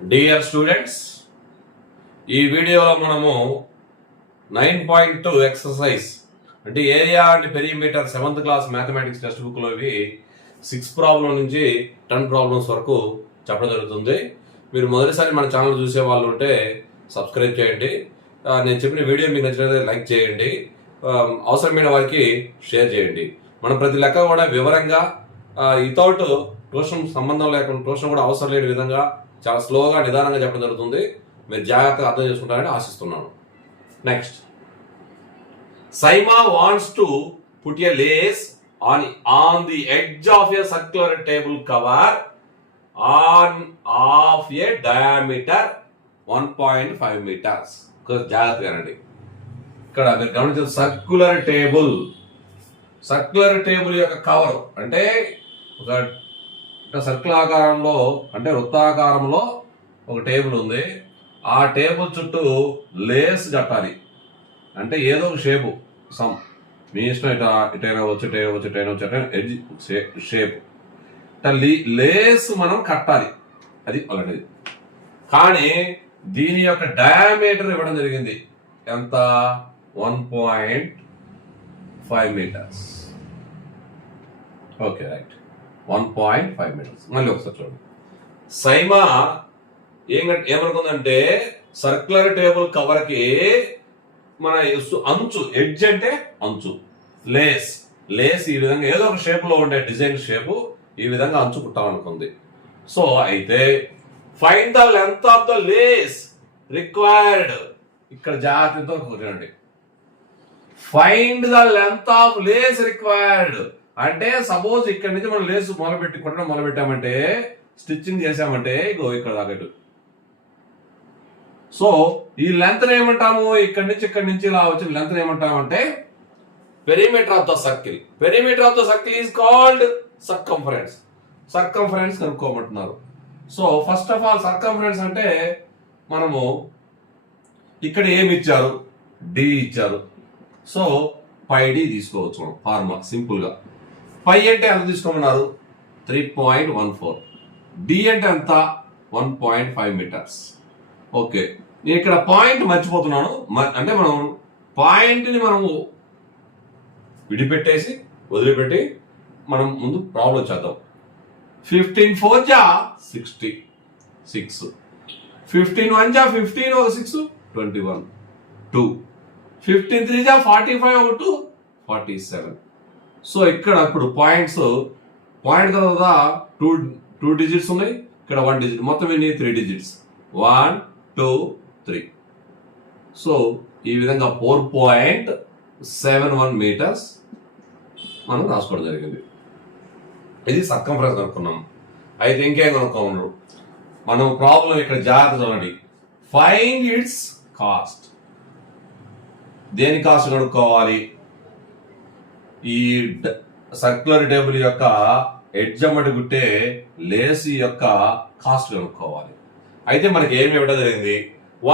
Dear students, ఈ వీడియోలో మనము 9.2 ఎక్సర్సైజ్ అంటే area and perimeter 7th class mathematics text బుక్లో ఇవి 6 ప్రాబ్లం నుంచి 10 ప్రాబ్లమ్స్ వరకు చెప్పడం జరుగుతుంది. మీరు మొదటిసారి మన ఛానల్ చూసే వాళ్ళు ఉంటే సబ్స్క్రైబ్ చేయండి. నేను చెప్పిన వీడియో మీకు నచ్చినట్లయితే లైక్ చేయండి. అవసరమైన వారికి షేర్ చేయండి. మనం ప్రతి లెక్క కూడా వివరంగా వితౌట్ ట్యూషన్ సంబంధం లేకుండా ట్యూషన్ కూడా అవసరం లేని విధంగా చాలా స్లోగా నిదానంగా చెప్పడం జరుగుతుంది. మీరు జాగ్రత్తగా అర్థం చేసుకుంటారని ఆశిస్తున్నాను. Next, Saima wants to put a lace on the edge of a circular table cover of a diameter 1.5 meters. జాగ్రత్తగా రండి. ఇక్కడ మీరు గమనించిన సర్క్యులర్ టేబుల్ యొక్క కవర్ అంటే ఒక సర్కిల్ ఆకారంలో అంటే వృత్తాకారంలో ఒక టేబుల్ ఉంది. ఆ టేబుల్ చుట్టూ లేస్ కట్టాలి. అంటే ఏదో ఒక షేపు మీ ఇష్టం, ఇటైనా వచ్చి ఎడ్జ్ షేప్ లేస్ మనం కట్టాలి. అది అలాంటిది. కానీ దీని యొక్క డయామీటర్ ఇవ్వడం జరిగింది. ఎంత? 1.5 meters. Okay, right. 1.5 meters. మళ్ళీ ఒకసారి చూడండి. సైమా ఏమనుకుందంటే సర్క్యులర్ టేబుల్ కవర్ కి మన అంచు, ఎడ్జ్ అంటే అంచు, లేస్ ఈ విధంగా ఏదో ఒక షేప్ లో ఉండే డిజైన్ షేప్ ఈ విధంగా అంచు కుట్టాలనుకుంది. సో అయితే find the length of the lace required. ఇక్కడ జాగ్రత్తతో కూర్చోండి. Find the length of lace required అంటే సపోజ్ ఇక్కడ నుంచి మనం లేస్ మొదలుపెట్టామంటే స్టిచ్చింగ్ చేసామంటే ఇక్కడ దాకా. సో ఈ లెంత్ ఏమంటాము? ఇక్కడ నుంచి ఇలా వచ్చిన లెంత్ ఏమంటామంటే perimeter of the circle. Perimeter of the circle is called circumference కనుక్కోమంటున్నారు. So first of all circumference అంటే మనము ఇక్కడ ఏమి ఇచ్చారు? డి ఇచ్చారు. సో πd తీసుకోవచ్చు మనం ఫార్ములా సింపుల్ గా. పై అంటే ఎంత తీసుకోమన్నారు? 3.14. డి అంటే ఎంత? 1.5 meters. ఓకే, నేను ఇక్కడ పాయింట్ మర్చిపోతున్నాను. అంటే మనం పాయింట్ ని మనము విడిపెట్టేసి వదిలిపెట్టి మనం ముందు ప్రాబ్లం చేద్దాం. 15 4 జా 66, 15 1 జా 15 ఒక 6 21, 2, 15 3 జా 45 ఒక 2 47. సో ఇక్కడ ఇప్పుడు పాయింట్ కదా 2 digits ఉన్నాయి, ఇక్కడ 1 digit, మొత్తం ఎన్ని? 3 digits. 1 2 3. సో ఈ విధంగా 4.71 meters మనం రాసుకోవడం జరిగింది. ఇది సర్కంఫరెన్స్ కనుక్కున్నాం. అయితే ఇంకేం కనుక్కోమన్నారు మనం ప్రాబ్లం. ఇక్కడ జాగ్రత్త చూడండి. Find its cost. దేని కాస్ట్ కనుక్కోవాలి? ఈ సర్క్యులర్ టేబుల్ యొక్క ఎడ్జ్ అమ్మటి గుట్టే లేస్ యొక్క కాస్ట్ కనుక్కోవాలి. అయితే మనకి ఏమి ఇవ్వడం జరిగింది?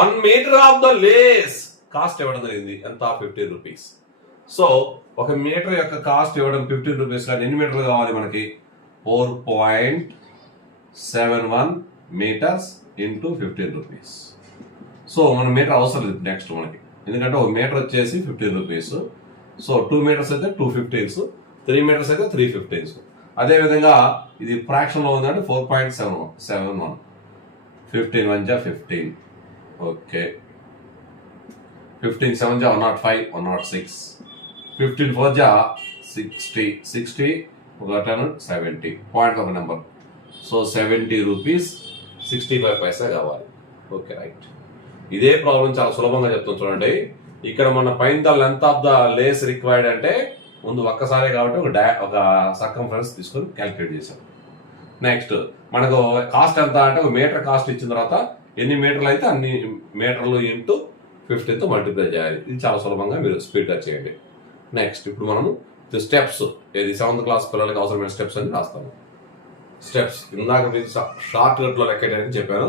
1 meter of the lace cost ఇవ్వడం జరిగింది. ఎంత? 15 rupees. సో 1 meter యొక్క కాస్ట్ ఇవ్వడం 15 rupees. కానీ ఎన్ని మీటర్లు కావాలి మనకి? 4.71 meters into 15 rupees. సో మన మీటర్ అవసరం లేదు నెక్స్ట్ మనకి, ఎందుకంటే 1 meter వచ్చేసి 15 rupees. సో 2 meters అయితే 250s, 3 meters అయితే 350s. అదే విధంగా ఇది ఫ్రాక్షన్ లో ఉందంటే 4.71. 15 1 జా 15. ఓకే, 15 7 జా 105, 106, 15 4 జా 60 ఒక 10 70. పాయింట్ ఒక నెంబర్. సో 70 rupees 65 paisa కావాలి. Okay, right. ఇదే ప్రాబ్లం చాలా సులభంగా చెప్తాం చూడండి. ఇక్కడ మన find the length of the lace required అంటే ముందు ఒక్కసారి కాబట్టి ఒక సర్కంఫరెన్స్ తీసుకొని క్యాలిక్యులేట్ చేసాం. నెక్స్ట్ మనకు కాస్ట్ ఎంత అంటే 1 meter కాస్ట్ ఇచ్చిన తర్వాత ఎన్ని మీటర్లు అయితే అన్ని మీటర్లు ఇంటూ 15తో మల్టిప్లై చేయాలి. ఇది చాలా సులభంగా మీరు స్పీడ్గా చేయండి. నెక్స్ట్ ఇప్పుడు మనము స్టెప్స్, ఇది 7th క్లాస్ పిల్లలకి అవసరమైన స్టెప్స్ అని రాస్తాము. స్టెప్స్ ఇందాక మీకు షార్ట్ కట్లో లెక్కేయడానికి చెప్పాను.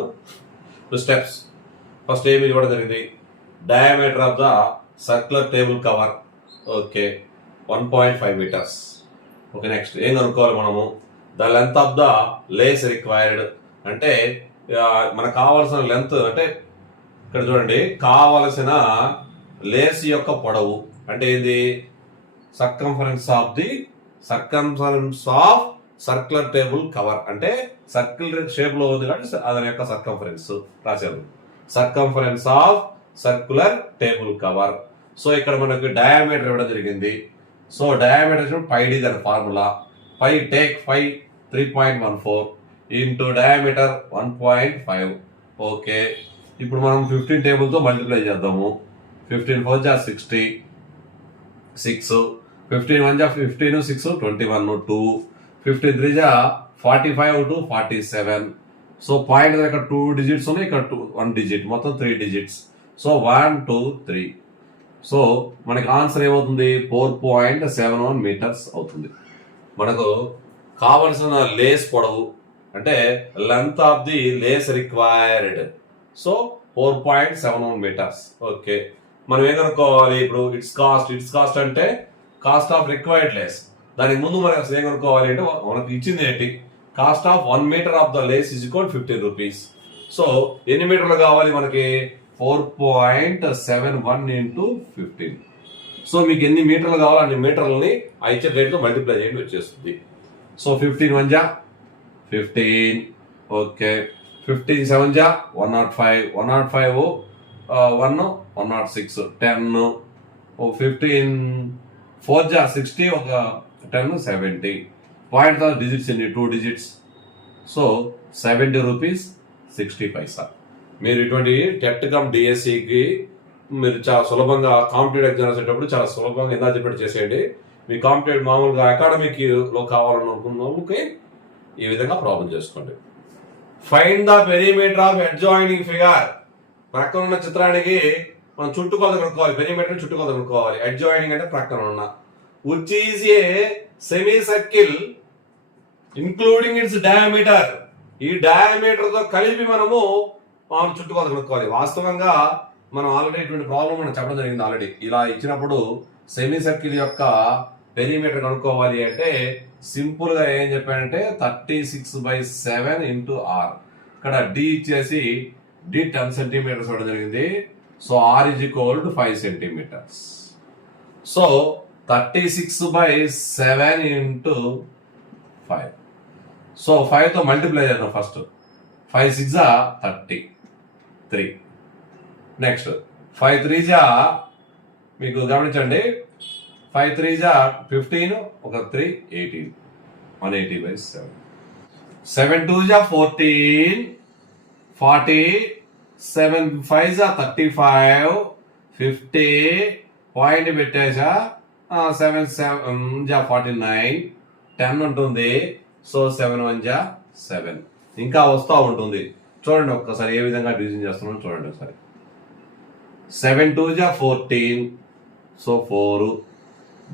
స్టెప్స్ ఫస్ట్ ఏమి ఇవ్వడం జరిగింది? Diameter of the circular table cover. Okay, 1.5 meters. Okay, next ఏం కనుక్కోవాలి మనము? The length of the lace required అంటే మనకు కావాల్సిన లెంత్ అంటే ఇక్కడ చూడండి, కావలసిన లేస్ యొక్క పొడవు అంటే ఇది circumference of circular table cover, అంటే సర్కిల్ షేప్ లో ఉంది కాబట్టి దాని యొక్క సర్కంఫరెన్స్ రాశారు. Circumference of circular table cover. So ఇక్కడ మనకు డయామీటర్ ఇవ్వడం జరిగింది. సో డయామీటర్ πd దాని ఫార్ములా, పై టేక్ 3.14 ఇంటూ డయామీటర్ 1.5. ఓకే, ఇప్పుడు మనం 15 టేబుల్ తో మల్టిప్లై చేద్దాము. 15 4 జా 60, 6, 15 1 జా 15, 6 21, 2, 15 3 జా 45 to 47. సో పాయింట్ ఇక్కడ 2 డిజిట్స్ ఉన్నాయి, ఇక్కడ 1 డిజిట్, మొత్తం 3 డిజిట్స్. సో 1 2 3. సో మనకి ఆన్సర్ ఏమవుతుంది? 4.71 మీటర్స్ అవుతుంది. మనకు కావలసిన లేస్ పొడవు అంటే length of the lace required. So 4.71 metres. Okay, మనం ఏం కనుక్కోవాలి ఇప్పుడు? ఇట్స్ కాస్ట్ అంటే కాస్ట్ ఆఫ్ రిక్వైర్డ్ లేస్. దానికి ముందు మనం అసలు ఏం కనుక్కోవాలి అంటే మనకు ఇచ్చింది ఏంటి? Cost of 1 metre of the lace is equal 15 rupees. So ఎన్ని మీటర్లు కావాలి మనకి? 4.71 ఇంటూ 15. సో మీకు ఎన్ని మీటర్లు కావాలో అన్ని మీటర్లని ఆ ఇచ్చే రేట్తో మల్టిప్లై చేయండి, వచ్చేస్తుంది. సో 15 1 జా 15. ఓకే, 15 7 జా 105, 105 1 106, 10. 15 4 జా 60, ఒక 10 70. పాయింట్ డిజిట్స్ ఎన్ని? 2 డిజిట్స్. సో 70 రూపీస్ 60 పైసా. మీరు ఇటువంటి టెట్ కమ్ డిఎస్సికి మీరు చాలా సులభంగా కాంపిటేటివ్ ఎగ్జామ్ రాసేటప్పుడు చాలా సులభంగా ఎలా చెప్పినట్టు చేసేయండి. మీ కాంపిటేటివ్ మామూలుగా అకాడమిక్లో కావాలనుకున్నకి ఈ విధంగా ప్రాబ్లం చేసుకోండి. Find the perimeter of adjoining figure. ప్రక్కన ఉన్న చిత్రానికి మనం చుట్టుకొలత కనుక్కోవాలి, పెరిమీటర్ చుట్టుకొలత కనుక్కోవాలి. అడ్జాయినింగ్ అంటే ప్రక్కన ఉన్న. Which is a semi circle including it's diameter. ఈ డయామీటర్ తో కలిపి మనము చుట్టుకొలత కనుక్కోవాలి. వాస్తవంగా మనం ఆల్రెడీ ఇటువంటి ప్రాబ్లం మనం చెప్పడం జరిగింది ఆల్రెడీ. ఇలా ఇచ్చినప్పుడు సెమీ సర్కిల్ యొక్క పెరిమీటర్ కనుక్కోవాలి అంటే సింపుల్ గా ఏం చెప్పాడంటే 36/7 ఇంటూ R. ఇక్కడ డి ఇచ్చేసి డి 10 సెంటీమీటర్స్ ఇవ్వడం జరిగింది. So R is equal to 5 centimetres. So 36/7 into 5. So 5 తో మల్టిప్లై చేద్దాం ఫస్ట్. 5 6 జా 33. నెక్స్ట్ 5 3 జా మీకు గమనించండి, 5 3 జా 15, ఒక 3 18, 180/7. 7 2 జా 14, 40, 7 5 జా 35, 50. పాయింట్ పెట్టేసా 7 7 జా 49, 10 ఉంటుంది. సో 7 1 జా 7. ఇంకా వస్తూ ఉంటుంది. చూడండి ఒక్కసారి ఏ విధంగా డివిజన్ చేస్తున్నాం చూడండి ఒకసారి. 7 2 జా 14, సో 4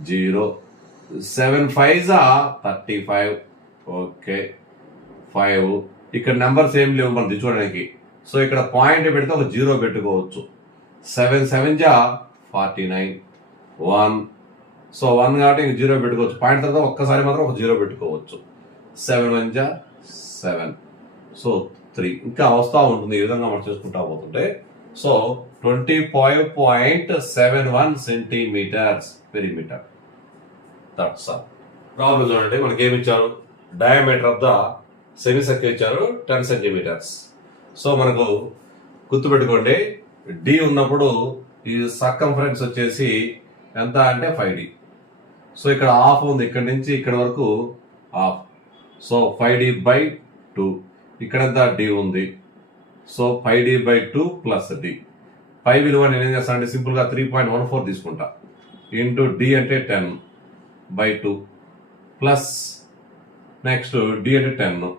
0. 7 5 జా 35. ఓకే, 5. ఇక్కడ నెంబర్స్ ఏం లేవు మనది చూడడానికి. సో ఇక్కడ పాయింట్ పెడితే ఒక 0 పెట్టుకోవచ్చు. 7 7 జా 49, 1. సో 1 కాబట్టి 0 పెట్టుకోవచ్చు. పాయింట్ తర్వాత ఒక్కసారి మాత్రం ఒక 0 పెట్టుకోవచ్చు. 7 1 జా 7. సో 3. ఇంకా వస్తూ ఉంటుంది ఈ విధంగా మనం చేసుకుంటా పోతుంటే. So 25.71 centimetres perimeter. That's all. Problem చూడండి, మనకి ఏమి ఇచ్చారు? Diameter of the semi circle ఇచ్చారు 10 సెంటీమీటర్స్. సో మనకు గుర్తుపెట్టుకోండి, డి ఉన్నప్పుడు ఈ సర్కంఫరెన్స్ వచ్చేసి ఎంత అంటే 5D. సో ఇక్కడ హాఫ్ ఉంది, ఇక్కడ నుంచి ఇక్కడ వరకు హాఫ్. So 5D/2. ఇక్కడ ఎంత? డి ఉంది. So 5D/2 plus D. పై విలువ నేను ఏం చేస్తాను అంటే సింపుల్ గా 3.14 తీసుకుంటా. ఇంటూ డి అంటే 10/2 ప్లస్ నెక్స్ట్ డి అంటే 10.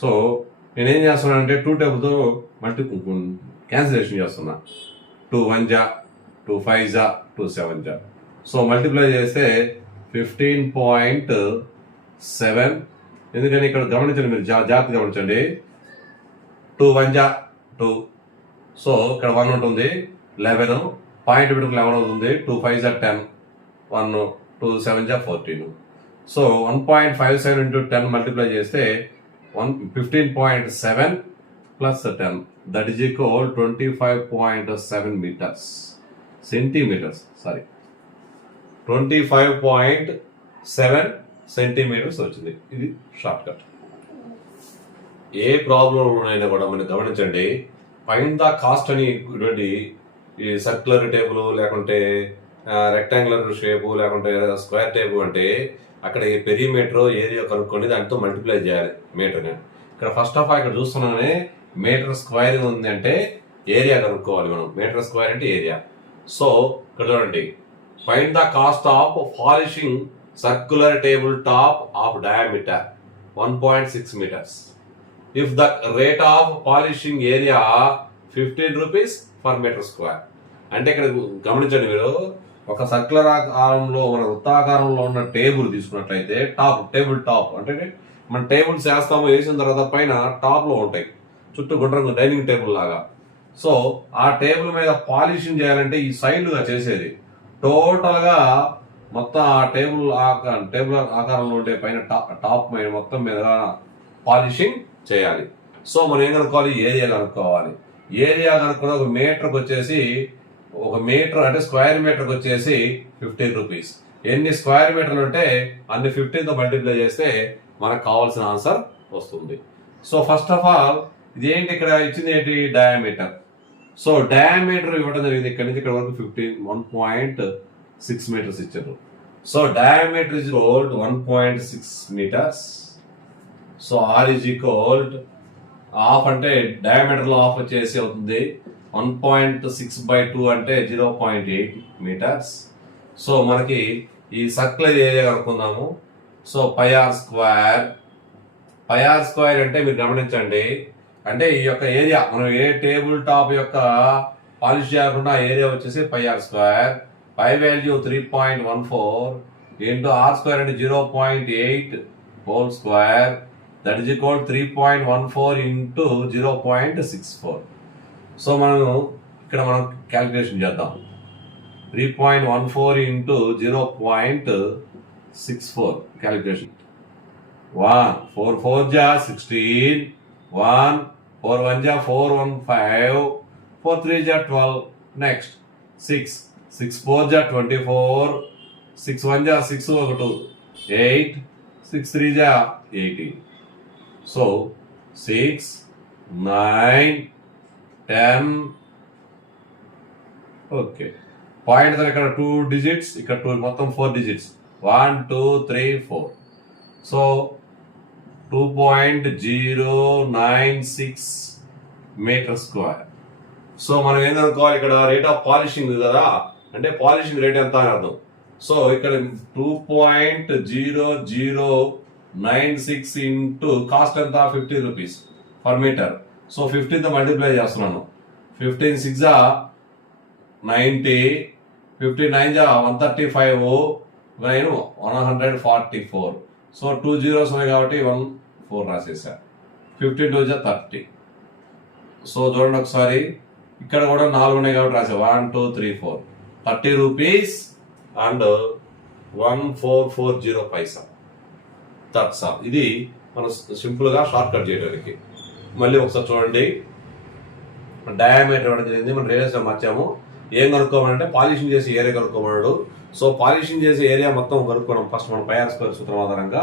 సో నేనేం చేస్తున్నాను అంటే 2 టేబుల్తో క్యాన్సిలేషన్ చేస్తున్నా. 2 1 జా 2 5 జా 2 7 జా. సో మల్టిప్లై చేస్తే 15.7. ఎందుకని ఇక్కడ గమనించండి, మీరు జాగ్రత్త గమనించండి. 2 1 జా 2. సో ఇక్కడ 1 ఉంటుంది. 11 పాయింట్ పెట్టుకు 11 అవుతుంది. 2 5 జా 10, 1 2 7 జా 14. సో 1.57 ఇంటూ 10 మల్టిప్లై చేస్తే 15.7 plus 10, that is equal 25.7 meters. Centimeters, sorry. 25.7 centimetres వచ్చింది. ఇది షార్ట్ కట్. ఏ ప్రాబ్లం అయినా కూడా మనం గమనించండి, ఫైండ్ ద కాస్ట్ అని ఈ సర్క్యులర్ టేబుల్ లేకుంటే రెక్టాంగులర్ షేపు లేకుంటే స్క్వేర్ టేబుల్ అంటే అక్కడ పెరిమీటర్ ఏరియా కనుక్కొని దాంతో మల్టిప్లై చేయాలి మీటర్ని. ఇక్కడ ఫస్ట్ ఆఫ్ ఆల్ ఇక్కడ చూస్తున్నానే మీటర్ స్క్వేర్ ఉంది అంటే ఏరియా కనుక్కోవాలి మనం. మీటర్ స్క్వేర్ అంటే ఏరియా. సో ఇక్కడ చూడండి, find the cost of polishing circular table top of diameter 1.6 meters. If the rate of polishing area 15 rupees per meter square. అంటే ఇక్కడ గమనించండి మీరు, ఒక సర్క్యులర్ ఆకారంలో మన వృత్తాకారంలో ఉన్న టేబుల్ తీసుకున్నట్లయితే టేబుల్ టాప్ అంటే మన టేబుల్స్ వేస్తాము, వేసిన తర్వాత పైన టాప్ లో ఉంటాయి చుట్టూ గుండ్రంగా డైనింగ్ టేబుల్ లాగా. సో ఆ టేబుల్ మీద పాలిషింగ్ చేయాలంటే ఈ సైడ్గా చేసేది టోటల్ గా మొత్తం ఆ టేబుల్ ఆకారంలో ఉండే పైన టాప్ మీద మొత్తం మీద పాలిషింగ్ చేయాలి. సో మనం ఏం కనుక్కోవాలి, ఏరియా కనుక్కోవాలి. ఏరియా కనుక్కున్న ఒక మీటర్కి వచ్చేసి, ఒక మీటర్ అంటే స్క్వేర్ మీటర్కి వచ్చేసి 15 రూపీస్. ఎన్ని స్క్వేర్ మీటర్లు ఉంటే అన్ని 15తో మల్టిప్లై చేస్తే మనకు కావాల్సిన ఆన్సర్ వస్తుంది. సో ఫస్ట్ ఆఫ్ ఆల్ ఇదేంటి, ఇక్కడ ఇచ్చింది ఏంటి, డయామీటర్. సో డయామీటర్ ఇవ్వడం జరిగింది, ఇక్కడ నుంచి ఇక్కడ వరకు 1.6 meters ఇచ్చారు. So diameter is equal to 1.6 meters. So are is equal half అంటే డయామీటర్ లో హాఫ్ వచ్చేసి అవుతుంది 1.6/2 అంటే 0.8 meters. సో మనకి ఈ సర్క్యులర్ ఏరియా కనుక్కుందాము. సో పై ఆర్ స్క్వేర్ అంటే మీరు గమనించండి, అంటే ఈ యొక్క ఏరియా మనం ఏ టేబుల్ టాప్ యొక్క పాలిష్ చేయకుండా ఏరియా వచ్చేసి pi are square. Pi value 3.14 into r square అంటే 0.8 whole square, that is equal 3.14 into 0.64. So మనం ఇక్కడ మనం క్యాలిక్యులేషన్ చేద్దాం. 3.14 ఇంటూ 0.64 క్యాలిక్యులేషన్. 1 4 4 जा 16, 1 4 1 जा 4 1 5, 4 3 जा 12, next 6 6 4 जा 24, 6 1 जा 6 1 8, 6 3 जा 18. So 6 9 10. ఓకే, పాయింట్ ఇక్కడ 2 digits, ఇక్కడ 2 మొత్తం 4 digits 1 2 3 4. So 2.096 metre square. So మనం ఏం అనుకోవాలి, ఇక్కడ రేట్ ఆఫ్ పాలిషింగ్ కదా, అంటే పాలిషింగ్ రేట్ ఎంత అని అర్థం. సో ఇక్కడ 2.0096 ఇంటూ కాస్ట్ ఎంత 15 రూపీస్ పర్ మీటర్. సో 15తో మల్టిప్లై చేస్తున్నాను. 15 6 90, 15 9 135, 144. సో 2 zeros ఉన్నాయి కాబట్టి 1 4 రాసేసా. 15 2 30. సో చూడండి ఒకసారి, ఇక్కడ కూడా 4 ఉన్నాయి కాబట్టి రాసా 1 2 3 4, 30 rupees and 1440 Paisa. That's all. ఇది మనం సింపుల్ గా షార్ట్ కట్ చేయడానికి. మళ్ళీ ఒకసారి చూడండి, డయామీటర్ ఇవ్వడం జరిగింది, మనం రేడియస్ మార్చాము. ఏం కనుక్కోమంటే పాలిషింగ్ చేసి ఏరియా కనుక్కోమన్నాడు. సో పాలిషింగ్ చేసి ఏరియా మొత్తం కనుక్కున్నాం ఫస్ట్ మనం పై ఆర్ స్క్వేర్ సూత్రం ఆధారంగా.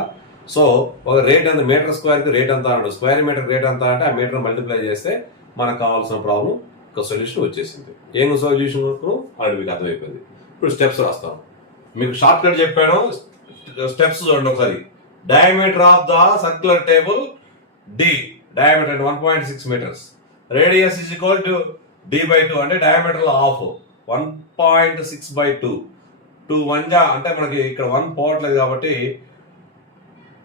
సో ఒక రేట్ ఎంత, మీటర్ స్క్వేర్ కి రేట్ ఎంత అన్నాడు, స్క్వేర్ మీటర్ రేట్ ఎంత అంటే ఆ మీటర్ మల్టిప్లై చేస్తే మనకు కావాల్సిన ప్రాబ్లం ఒక సొల్యూషన్ వచ్చేసింది. ఏం సొల్యూషన్ ఆల్రెడీ మీకు అర్థమైపోయింది. ఇప్పుడు స్టెప్స్ రాస్తాం. మీకు షార్ట్ కట్ చెప్పాను, స్టెప్స్ చూడండి ఒకసారి. Diameter of the circular table D, diameter అంటే 1.6 meters. Radius is equal to d/2 అంటే డయామీటర్ లో హాఫ్ 1.6/2. 2 1 जा అంటే మనకి ఇక్కడ 1 పోవట్లేదు కాబట్టి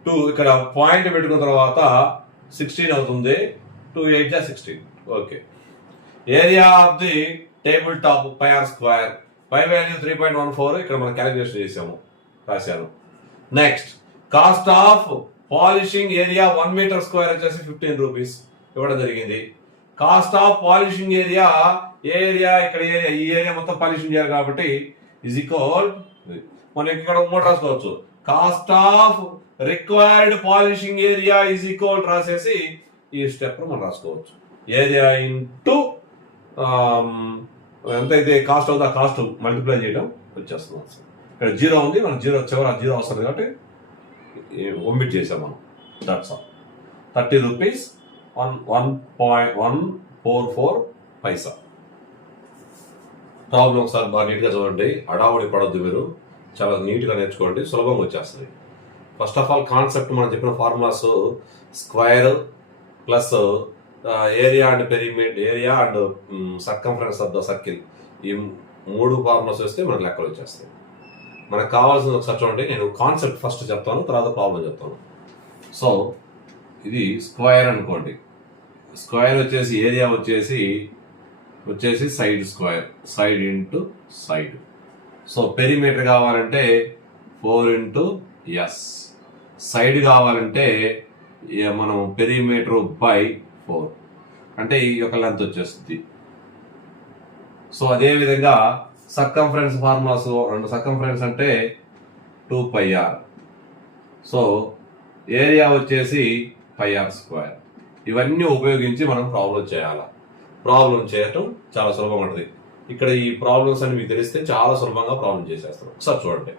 2 ఇక్కడ పాయింట్ పెట్టుకున్న తర్వాత 16 అవుతుంది. 2 8 जा 16. Okay, area of the table top pi are square, pi value 3.14 ఇక్కడ మనం క్యాలిక్యులేషన్ చేసాము, రాశాను. Next cost of polishing area 1 meter square వచ్చేసి 15 రూపీస్ ఇవ్వడం జరిగింది. Cost of polishing area, area ఇక్కడ ఏరియా, ఈ ఏరియా మొత్తం పాలిషింగ్ చేయాలి కాబట్టి ఈజ్ ఈక్వల్, మనం ఇక్కడ మూడు రాసుకోవచ్చు. Cost of required polishing area is equal రాసేసి ఈ స్టెప్ మనం రాసుకోవచ్చు. ఏరియా ఇంటూ ఎంతైతే కాస్ట్ అవుతుందో ఆ కాస్ట్ మల్టిప్లై చేయడం వచ్చేస్తుంది. ఇక్కడ 0 ఉంది, మనం చివర 0 వస్తుంది కాబట్టి ఒమిట్ చేసాం మనం. That's all. 30 rupees 1.144 Paisa. Problem ఒకసారి బాగా నీట్గా చూడండి, అడావుడి పడద్దు, మీరు చాలా నీట్గా నేర్చుకోండి, సులభంగా వచ్చేస్తుంది. ఫస్ట్ ఆఫ్ ఆల్ కాన్సెప్ట్ మనం చెప్పిన formulas square plus area and perimeter, area and circumference of the circle, ఈ 3 ఫార్ములాస్ వస్తే మనకు లెక్కలు వచ్చేస్తాయి. మనకు కావాల్సింది ఒకసారి చూడండి, నేను కాన్సెప్ట్ ఫస్ట్ చెప్తాను, తర్వాత ప్రాబ్లం చెప్తాను. సో ఇది స్క్వేర్ అనుకోండి, స్క్వేర్ వచ్చేసి ఏరియా వచ్చేసి side square, side into side. So perimeter కావాలంటే 4 ఇంటూ ఎస్, సైడ్ కావాలంటే మనం పెరిమీటర్ బై 4 అంటే ఈ యొక్క లెంత్ వచ్చేస్తుంది. సో అదే విధంగా సర్కంఫరెన్స్ ఫార్ములాస్, 2 సర్కంఫరెన్స్ అంటే 2πr. సో ఏరియా వచ్చేసి πr². ఇవన్నీ ఉపయోగించి మనం ప్రాబ్లం చేయాలి. ప్రాబ్లం చేయటం చాలా సులభంగా ఉంటుంది. ఇక్కడ ఈ ప్రాబ్లమ్స్ అని మీకు తెలిస్తే చాలా సులభంగా ప్రాబ్లం చేసేస్తాం. ఒకసారి చూడండి.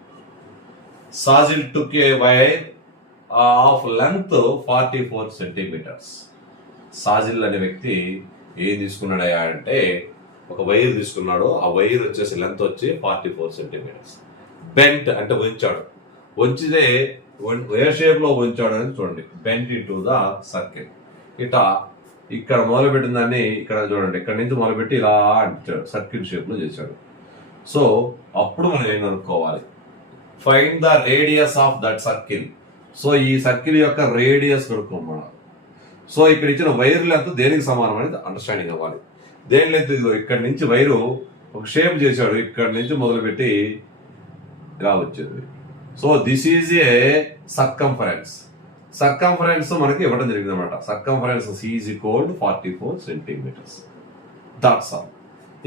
Sajil took a wire of length 44 centimetres. Sajil అనే వ్యక్తి ఏం తీసుకున్నాడయా అంటే ఒక వైర్ తీసుకున్నాడు. ఆ వైర్ వచ్చేసి లెంత్ వచ్చి 44 సెంటీమీటర్స్. బెంట్ అంటే వంచాడు. వంచితే ఏ షేప్ లో వంచాడు అనేది చూడండి. Bent into the circle. ఇట్లా ఇక్కడ మొదలుపెట్టిన దాన్ని ఇక్కడ చూడండి, ఇక్కడ నుంచి మొదలుపెట్టి ఇలా అంటాడు, సర్కిల్ షేప్ లో చేశాడు. సో అప్పుడు మనం ఏం కనుక్కోవాలి? Find the radius of that circle. So ఈ సర్కిల్ యొక్క రేడియస్ కనుక్కోమన్నారు. సో ఇక్కడ ఇచ్చిన వైర్ లెంత్ దేనికి సమానం అనేది అండర్స్టాండింగ్ అవ్వాలి. దేని లెంత్ ఇదిగో ఇక్కడ నుంచి వైరు ఒక షేప్ చేశాడు, ఇక్కడ నుంచి మొదలుపెట్టి ఇలా వచ్చేది. So this is a circumference. Circumference మనకి ఇవ్వడం జరిగింది అనమాట. Circumference is equal 44 centimetres. That's all.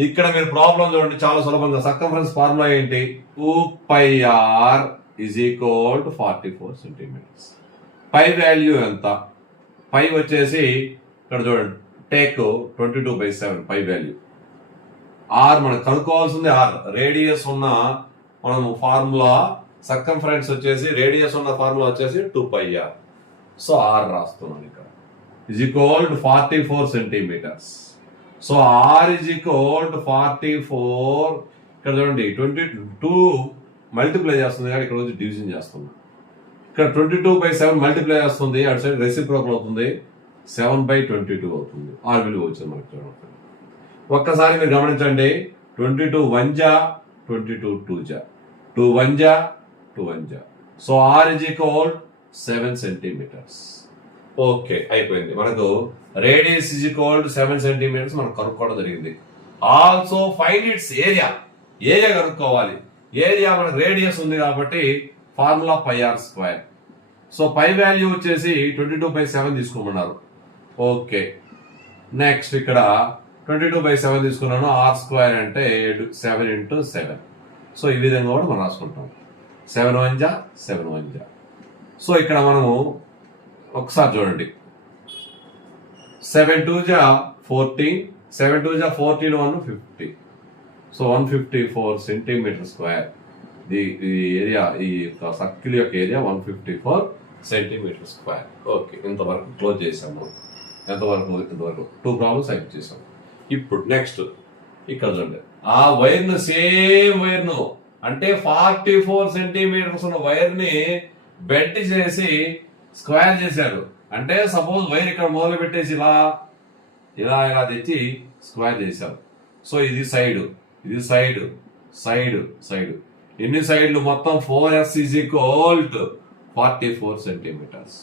ఇక్కడ మీరు ప్రాబ్లం చూడండి, చాలా సులభంగా. సర్కంఫరెన్స్ ఫార్ములా ఏంటి? 2πr is equal 44 centimetres. Pi value ఎంత? పై వచ్చేసి ఇక్కడ చూడండి, టేక్ 22/7 పై వాల్యూ. ఆర్ మనకు కనుక్కోవాల్సింది ఆర్. రేడియస్ ఉన్న మనం ఫార్ములా సర్కంఫరెన్స్ వచ్చేసి రేడియస్ ఉన్న ఫార్ములా వచ్చేసి 2πr. సో ఆర్ రాస్తున్నాను ఇక్కడ. Is equal 44 centimetres. So are is equal 44. ఇక్కడ చూడండి 22 మల్టిప్లై చేస్తుంది కానీ ఇక్కడ వచ్చి డివిజన్ చేస్తుంది. ఇక్కడ 22/7 మల్టిప్లై చేస్తుంది, అటు సైడ్ రెసిప్రోకల్ అవుతుంది, 7/22 అవుతుంది. ఆర్ విలువ వచ్చింది మనకి చూడండి. ఒక్కసారి మీరు గమనించండి, 22 1 జా, 22 2 జా, 2 1 జా, 2 1 జా. So are is equal 7 centimetres. Okay, అయిపోయింది. మనకు రేడియస్ ఈజ్ ఈక్వల్ 7 సెంటీమీటర్స్ మనం కనుక్కోవడం జరిగింది. Also find its area. Area కనుక్కోవాలి. ఏరియా మనకు రేడియస్ ఉంది కాబట్టి ఫార్ములా πr². సో పై వాల్యూ వచ్చేసి 22/7 తీసుకోమన్నారు. ఓకే, నెక్స్ట్ ఇక్కడ 22/7 తీసుకున్నాను. r² అంటే 7 ఇంటూ 7. సో ఈ విధంగా కూడా మనం రాసుకుంటాం. 7 1 జా, 7 1 జా. సో ఇక్కడ మనము ఒకసారి చూడండి, 7 2 జా 14, 7 2 జా 14 1 50. So 154 centimetre square. ఈ ఏరియా, ఈ సర్కిల్ యొక్క ఏరియా 154 సెంటీమీటర్ స్క్వేర్. ఓకే, ఇంతవరకు క్లోజ్ చేసాము. ఇంతవరకు 2 ప్రాబ్లమ్స్ అయిపోయి చేసాం. ఇప్పుడు నెక్స్ట్ ఇక్కడ చూడండి, ఆ వైర్ను సేమ్ వైర్ను అంటే 44 సెంటీమీటర్స్ ఉన్న వైర్ని బెంట్ చేసి స్క్వేర్ చేశారు. అంటే సపోజ్ వైర్ ఇక్కడ మొదలు పెట్టేసి ఇలా ఇలా ఇలా తెచ్చి స్క్వేర్ చేశారు. సో ఇది సైడ్, ఇది సైడ్, సైడ్, సైడ్. ఎన్ని సైడ్లు? మొత్తం 4s is equal 44 centimetres.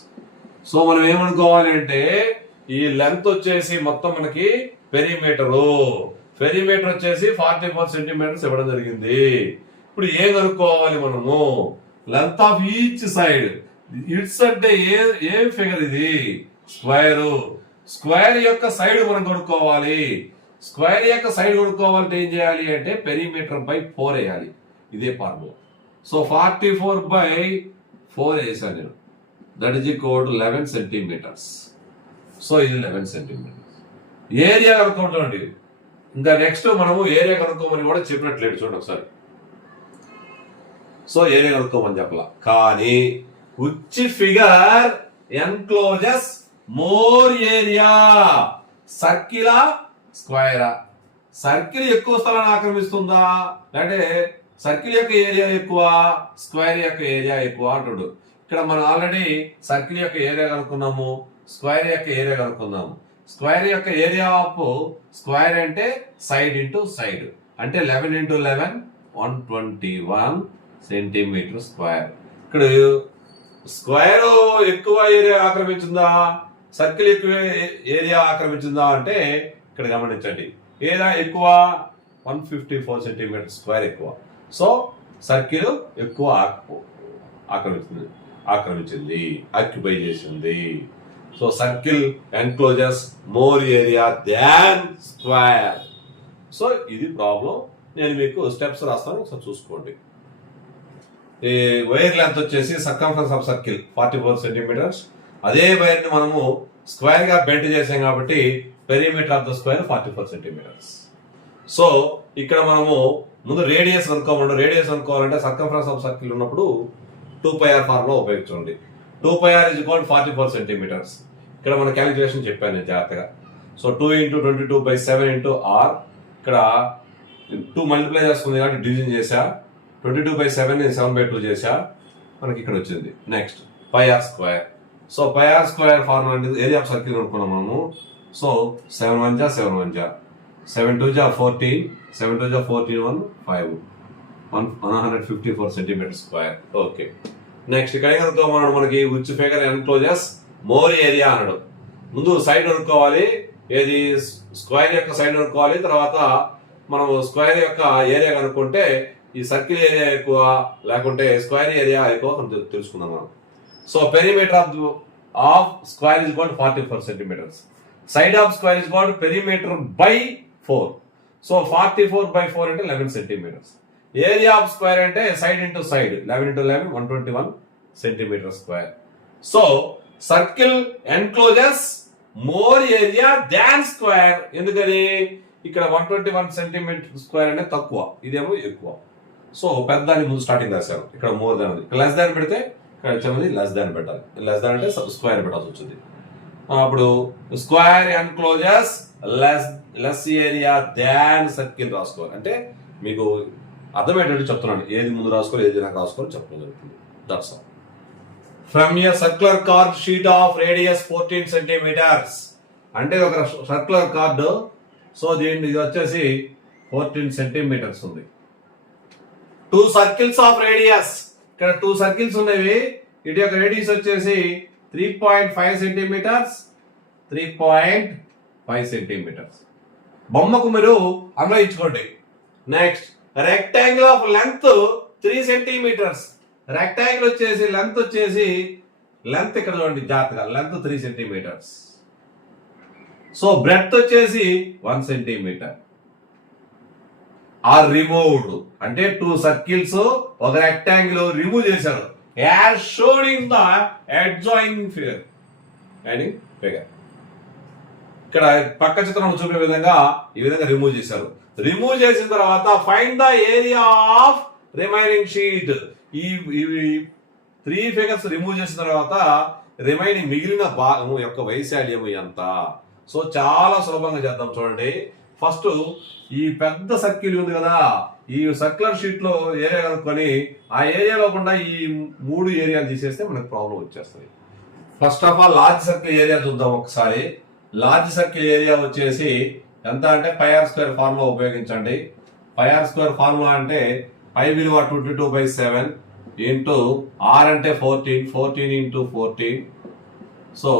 So మనం ఏమనుకోవాలి అంటే ఈ లెంత్ వచ్చేసి మొత్తం మనకి పెరిమీటరు వచ్చేసి 44 సెంటీమీటర్స్ ఇవ్వడం జరిగింది. ఇప్పుడు ఏం కనుక్కోవాలి మనము? Length of each side. It's అంటే ఏ ఫిగర్ ఇది? స్క్వేర్. స్క్వేర్ యొక్క సైడ్ మనం కొనుక్కోవాలి. స్క్వేర్ యొక్క సైడ్ కొనుక్కోవాలంటే ఏం చేయాలి అంటే పెరిమీటర్ బై 4 వేయాలి. ఇదే ఫార్ములా. సో 44/4 వేసాను నేను. That is equal to 11 centimetres. So ఇది 11 సెంటీమీటర్స్. ఏరియా కనుక్కోమండి. ఇంకా నెక్స్ట్ మనము ఏరియా కనుక్కోమని కూడా చెప్పినట్లేదు, చూడండి ఒకసారి. సో ఏరియా కనుక్కోమని చెప్పాల, కానీ which figure encloses more area, సర్కిలా స్క్వేరా? సర్కిల్ ఎక్కువ స్థలాన్ని ఆక్రమిస్తుందా, అంటే సర్కిల్ యొక్క ఏరియా ఎక్కువ, స్క్వేర్ యొక్క ఏరియా ఎక్కువ అంటుడు. ఇక్కడ మనం ఆల్రెడీ సర్కిల్ యొక్క ఏరియా కనుక్కున్నాము, స్క్వేర్ యొక్క ఏరియా కనుక్కున్నాము. స్క్వేర్ యొక్క ఏరియా ఆఫ్ స్క్వేర్ అంటే సైడ్ ఇంటూ సైడ్, అంటే 11 into 11 121 సెంటీమీటర్ స్క్వేర్. ఇక్కడ స్క్వేర్ ఎక్కువ ఏరియా ఆక్రమించిందా, సర్కిల్ ఎక్కువ ఏరియా ఆక్రమించిందా అంటే ఇక్కడ గమనించండి, ఏరియా ఎక్కువ 154 సెంటీమీటర్ స్క్వేర్ ఎక్కువ. సో సర్కిల్ ఎక్కువ ఆక్రమించింది, ఆక్యుపై చేసింది. So circle encloses more area than square. So ఇది ప్రాబ్లం. నేను మీకు స్టెప్స్ రాస్తాను, ఒకసారి చూసుకోండి. ఈ వైర్ లెంత్ వచ్చేసి సర్కంఫరెన్స్ ఆఫ్ సర్కిల్ 44 సెంటీమీటర్స్. అదే వైర్ ని మనము స్క్వేర్ గా బెండ్ చేసాం కాబట్టి perimeter of the square 44 centimetres. So ఇక్కడ మనము ముందు రేడియస్ కనుక్కోమండి. రేడియస్ కనుక్కోవాలంటే సర్కంఫరెన్స్ ఆఫ్ సర్కిల్ ఉన్నప్పుడు 2πr ఫార్ములా ఉపయోగించండి. 2πr = 44 centimetres. ఇక్కడ మన క్యాలిక్యులేషన్ చెప్పాను నేను జాగ్రత్తగా. సో 2 × 22/7 × r, ఇక్కడ 2 మల్టిప్లై చేస్తుంది కాబట్టి డివిజన్ చేశా, 22/7 నేను 7/2 చేశా, మనకి ఇక్కడ వచ్చింది. Next πr². So πr² formula అంటే ఏరియా ఆఫ్ సర్కిల్ అనుకున్నాం మనము. So 7 1 = 7 1 = 7 2 = 14, 7 2 = 14 1 5 154 centimetre square. Okay, next ఇక్కడ కనుక్కోమన్నాడు మనకి which figure encloses more area అన్నాడు. ముందు సైడ్ కనుక్కోవాలి, ఏది స్క్వేర్ యొక్క సైడ్ కనుక్కోవాలి, తర్వాత మనం స్క్వేర్ యొక్క ఏరియా కనుక్కుంటే ఈ సర్కిల్ ఏరియా ఎక్కువ లేకుంటే స్క్వేర్ ఏరియా ఎక్కువ తెలుసుకుందాం మనం. So perimeter of square = 44 centimetres. Side of square = perimeter by 4. So 44/4 అంటే 11 సెంటీమీటర్స్. ఏరియా ఆఫ్ స్క్వేర్ అంటే side into side, 11 × 11 121 centimetre square. So circle encloses more area than square. ఎందుకని ఇక్కడ 121 centimetre square అంటే తక్కువ, ఇదేమో ఎక్కువ. సో పెద్దాన్ని ముందు స్టార్టింగ్ రాశారు, ఇక్కడ మోర్ దాన్ ఉంది. లెస్ దాన్ పెడితే ఇక్కడ చిన్నది లెస్ దాన్ పెట్టాలి. లెస్ దాన్ అంటే స్క్వేర్ పెట్టాల్సి వచ్చింది. అప్పుడు స్క్వేర్ ఎన్క్లోజెస్ లెస్ ఏరియా దాన్ సర్కిల్ రాసుకోవాలి. అంటే మీకు అర్థమయ్యేటట్టు చెప్తున్నాను, ఏది ముందు రాసుకోవాలి ఏది నాకు రాసుకోవాలి చెప్పడం జరుగుతుంది. That's all. From a circular card sheet of radius 14 centimetres, అంటే ఒక సర్క్యులర్ కార్డు. సో ఇది వచ్చేసి 14 సెంటీమీటర్స్ ఉంది. 2 సర్కిల్స్ ఆఫ్ రేడియస్, ఇక్కడ 2 సర్కిల్స్ ఉన్నవి. ఇటు యొక్క రేడియస్ వచ్చేసి 3.5 సెంటీమీటర్స్, 3.5 సెంటీమీటర్స్. బొమ్మకు మీరు అన్వయించుకోండి. Next rectangle of length 3 centimetres. Rectangle వచ్చేసి లెంత్ ఇక్కడ చూడండి జాగ్రత్తగా, లెంత్ 3 సెంటీమీటర్స్. సో బ్రెడ్త్ వచ్చేసి 1 సెంటీమీటర్. ఆర్ రిమూవ్డ్ అంటే 2 సర్కిల్స్ ఒక రెక్టాంగిల్ రిమూవ్ చేశారు, as shown in the adjoining figure. ఇక్కడ పక్క చిత్రం చూపే విధంగా ఈ విధంగా రిమూవ్ చేశారు. రిమూవ్ చేసిన తర్వాత find the area of remaining sheet. ఈ 3 ఫిగర్స్ రిమూవ్ చేసిన తర్వాత రిమైనింగ్ మిగిలిన భాగం యొక్క వైశాల్యం ఎంత. సో చాలా సులభంగా చేద్దాం చూడండి. ఫస్ట్ ఈ పెద్ద సర్కిల్ ఉంది కదా, ఈ సర్క్యులర్ షీట్ లో ఏరియా కనుక్కొని ఆ ఏరియాలో కూడా ఈ 3 ఏరియాలు తీసేస్తే మనకు ప్రాబ్లం వచ్చేస్తుంది. First of all large circle area చూద్దాం ఒకసారి. లార్జ్ సర్కిల్ ఏరియా వచ్చేసి ఎంత అంటే πr² ఫార్ములా ఉపయోగించండి. πr² ఫార్ములా అంటే π విలువ 22/7 ఇంటూ r అంటే 14, 14 × 14. సో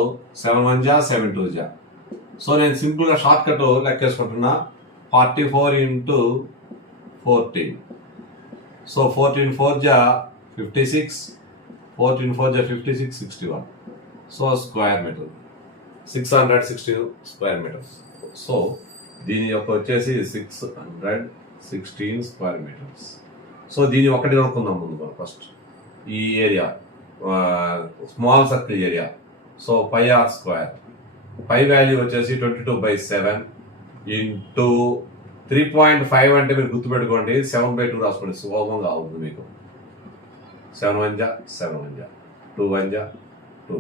7 1 = 7 2 = సో నేను సింపుల్ గా షార్ట్ కట్ లెక్కేసుకుంటున్నా. 44 × 14. So 14 4 = 56, 14 4 = 56, 61. So square metre 660 square metres. So దీని యొక్క వచ్చేసి 616 స్క్వేర్ మీటర్స్. సో దీని ఒకటి కనుక్కుందాం ముందు ఫస్ట్. ఈ area small circle area. So πr². Pi value వచ్చేసి 22/7 ఇంటూ 3.5 అంటే మీరు గుర్తుపెట్టుకోండి 7/2 రాసుకోండి, సులభంగా అవుతుంది మీకు. 7 1 7 1 2 1 2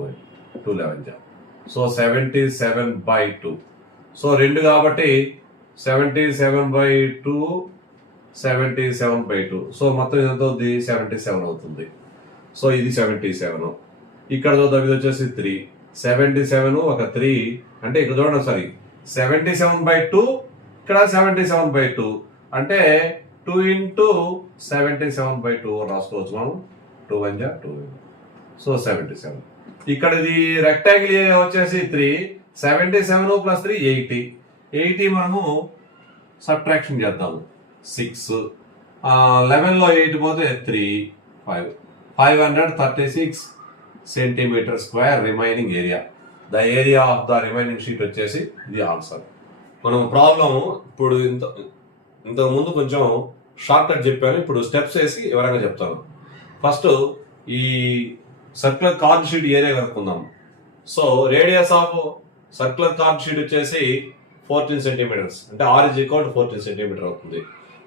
2 11 సో 77/2. సో 2 కాబట్టి 77/2 77/2. సో మొత్తం ఎంత అవుతుంది? 77 అవుతుంది. సో ఇది 77. ఇక్కడ చూద్దాం, ఇది వచ్చేసి 3. 77 ఒక 3 అంటే ఇక్కడ చూడండి ఒకసారి 77/2, ఇక్కడ 77/2 అంటే 2 ఇంటూ 77/2 రాసుకోవచ్చు మనం. 2 1 2. సో 77. ఇక్కడ ఇది రెక్టాంగిల్ వచ్చేసి 3. 77 + 3 80. 80 మనము సబ్ట్రాక్షన్ చేద్దాము. 6 11లో 8 పోతే 3 5 536 centimetre square remaining area. The area of the remaining sheet వచ్చేసి ఇది ఆన్సర్. మనం ప్రాబ్లం ఇప్పుడు ఇంతకు ముందు కొంచెం షార్ట్ కట్ చెప్పాను, ఇప్పుడు స్టెప్స్ వేసి వివరంగా చెప్తాను. ఫస్ట్ ఈ సర్క్యులర్ కార్డ్ షీట్ ఏరియా కనుక్కుందాం. So radius of circular card sheet వచ్చేసి 14 సెంటీమీటర్స్, అంటే R = 14 సెంటీమీటర్ అవుతుంది.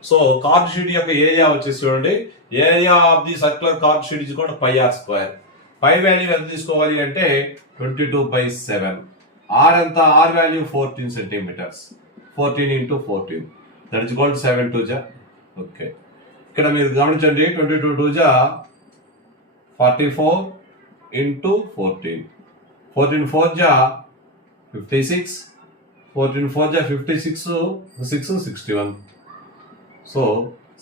సో కార్డ్ షీట్ యొక్క ఏరియా వచ్చేసి చూడండి, area of the circular card sheet = πr². Pi value ఎంత తీసుకోవాలి అంటే 22/7. R ఎంత? R వాల్యూ 14 centimetres. 14 × 14 that is equal to 7 2 జా. ఓకే, ఇక్కడ మీరు గమనించండి 22 2 జా 44 × 14. 14 4 జా 56. 14 4 జా 56 6 61. So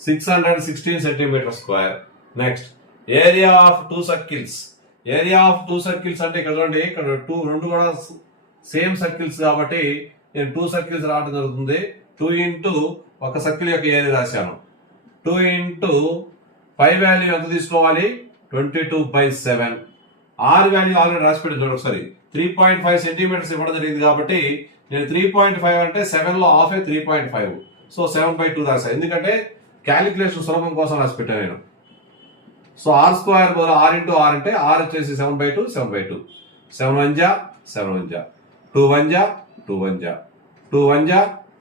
616 centimetre square. Next area of 2 circles. Area of 2 circles అంటే ఇక్కడ చూడండి, ఇక్కడ 2 కూడా సేమ్ సర్కిల్స్ కాబట్టి నేను 2 సర్కిల్స్ రావడం జరుగుతుంది. 2 ఇంటూ ఒక సర్కిల్ యొక్క ఏరియా రాశాను. 2 ఇంటూ పై వాల్యూ ఎంత తీసుకోవాలి? 22/7. R వాల్యూ ఆల్రెడీ రాసి పెట్టింది ఒకసారి. 3.5 సెంటీమీటర్స్ ఇవ్వడం జరిగింది కాబట్టి నేను 3.5 అంటే 7లో హాఫ్ 3.5. సో 7/2 రాశాను, ఎందుకంటే క్యాలిక్యులేషన్ సులభం కోసం రాసి పెట్టాను నేను. సో R² బదులు R × R అంటే R వచ్చేసి 7/2 7/2. 7 1 7 1 2 1 2 1 2 1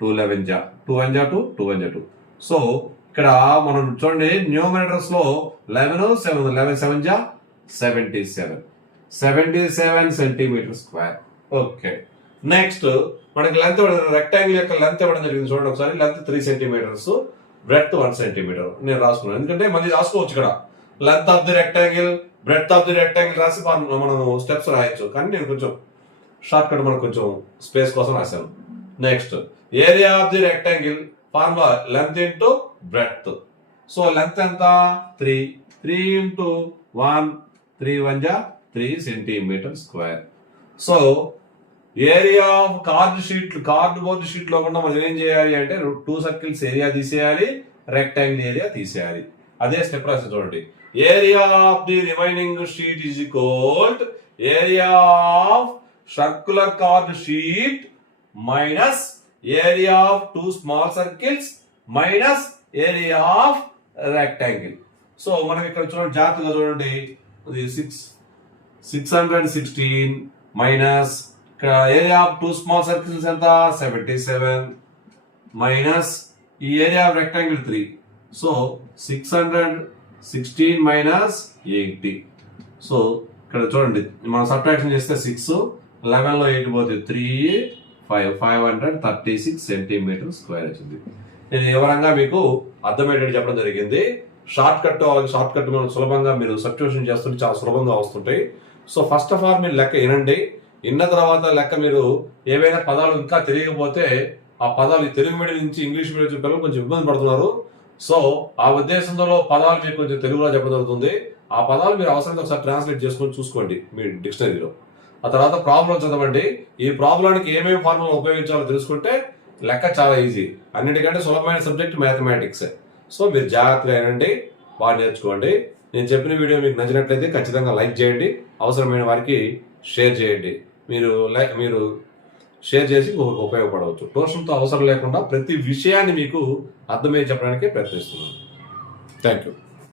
2 11 2 1 2 2 1 2. సో ఇక్కడ మనం చూడండి న్యూమరేటర్స్ లో 11 7 11 7 77 77 సెంటీమీటర్ స్క్వేర్. ఓకే, నెక్స్ట్ మనకి లెంత్ రెక్టాంగిల్ యొక్క లెంత్ ఇవ్వడం జరిగింది. చూడండి ఒకసారి, లెంత్ 3 సెంటీమీటర్స్, బ్రెడ్త్ 1 సెంటీమీటర్. నేను రాసుకున్నాను ఎందుకంటే మళ్ళీ రాసుకోవచ్చు ఇక్కడ. Length of the rectangle, breadth of the rectangle రాసి మనం స్టెప్స్ రాయొచ్చు, కానీ నేను కొంచెం షార్ట్ కట్ మనకు కొంచెం స్పేస్ కోసం రాశాను. Next area of the rectangle formula length into breadth. So length ఎంత? 3 3 × 1 3 1 3 centimetre square. So area of cardboard sheet లో కూడా మనం ఏం చేయాలి అంటే 2 సర్కిల్స్ ఏరియా తీసేయాలి, రెక్టాంగిల్ ఏరియా తీసేయాలి. అదే స్టెప్ రాసి చూడండి. Area of the remaining sheet is equal area of circular card sheet minus area of 2 small circles minus area of rectangle. So మనకి ఇక్కడ చూడండి, జాగ్రత్తగా చూడండి, 616 మైనస్ ఇక్కడ ఏరియా ఆఫ్ 2 స్మాల్ సర్కిల్స్ ఎంత? 77 మైనస్ ఈ area of rectangle 3. So 616 minus 80. So ఇక్కడ చూడండి, మనం సబ్ట్రాక్షన్ చేస్తే 6 11లో 8 పోతే 3 5 536 సెంటీమీటర్ స్క్వేర్ వచ్చింది. నేను వివరంగా మీకు అర్థమయ్యేటట్టు చెప్పడం జరిగింది. షార్ట్ కట్ మనం సులభంగా మీరు సబ్స్టిట్యూషన్ చేస్తుంటే చాలా సులభంగా వస్తుంటాయి. సో ఫస్ట్ ఆఫ్ ఆల్ మీరు లెక్క వినండి. విన్న తర్వాత లెక్క మీరు ఏవైనా పదాలు ఇంకా తెలియకపోతే ఆ పదాలు తెలుగు మీడియం నుంచి ఇంగ్లీష్ మీడియం పిల్లలు కొంచెం ఇబ్బంది పడుతున్నారు. సో ఆ ఉద్దేశంలో పదాలు మీకు కొంచెం తెలుగులో చెప్పడం జరుగుతుంది. ఆ పదాలు మీరు అవసరంగా ఒకసారి ట్రాన్స్లేట్ చేసుకొని చూసుకోండి మీ డిక్షనరీలో. ఆ తర్వాత ప్రాబ్లం చదవండి. ఈ ప్రాబ్లానికి ఏమేమి ఫార్ములా ఉపయోగించాలో తెలుసుకుంటే లెక్క చాలా ఈజీ. అన్నిటికంటే సులభమైన సబ్జెక్ట్ మ్యాథమెటిక్స్. సో మీరు జాగ్రత్తగా వినండి, బాగా నేర్చుకోండి. నేను చెప్పిన వీడియో మీకు నచ్చినట్లయితే ఖచ్చితంగా లైక్ చేయండి, అవసరమైన వారికి షేర్ చేయండి. మీరు షేర్ చేసి ఉపయోగపడవచ్చు. ట్యూషన్తో అవసరం లేకుండా ప్రతి విషయాన్ని మీకు అర్థమయ్యే చెప్పడానికి ప్రయత్నిస్తున్నాను. Thank you.